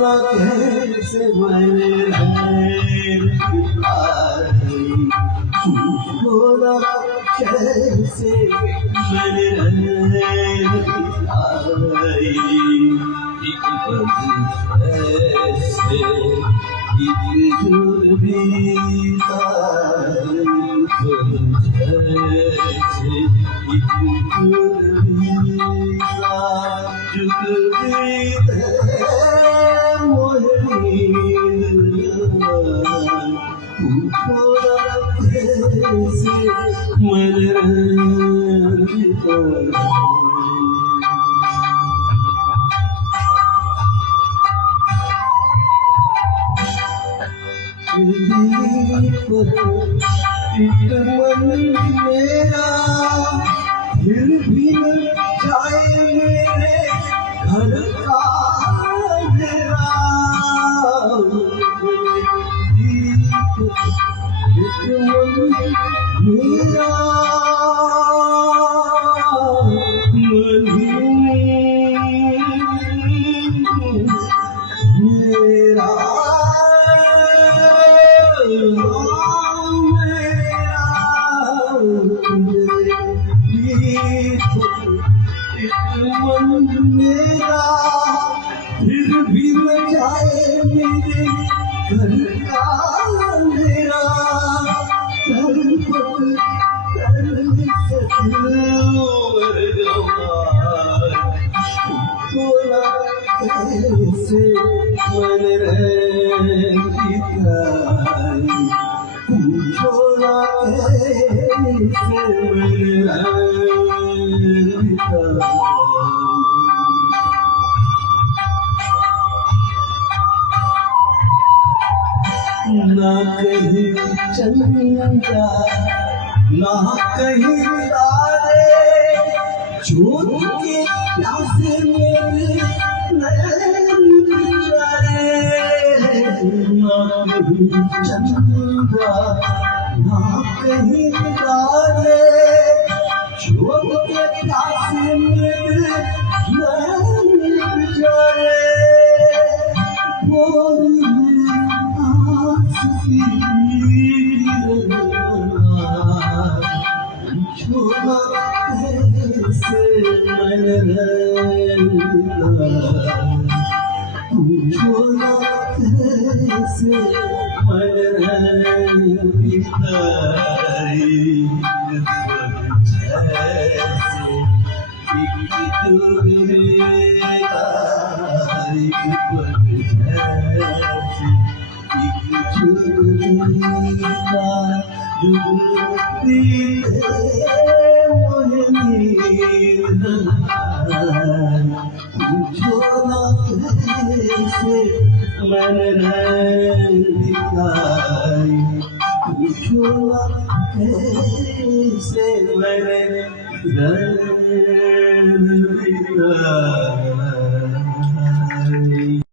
ना कैसे मैंने बोला कैसे मैंने एक पल ऐसे एक दूर बीता ऐसे एक दूर बीता जुग बीते मोहनी कैसे मैंने एक मन मेरा फिर भी जाए मेरे घर का अंधेरा एक मन मेरा मेरा फिर भी न जाए मेरे घर का अंधेरा बोला कैसे मन बोला कैसे ना कहीं चंदा ना कहीं तारे झूठ के प्यासे मेरे नैन गुजारे ना कहीं चंदा ना कहीं तारे झूठ के प्यासे मेरे नैन गुजारे छोड़ा कैसे मैंने छोड़ा कैसे मैंने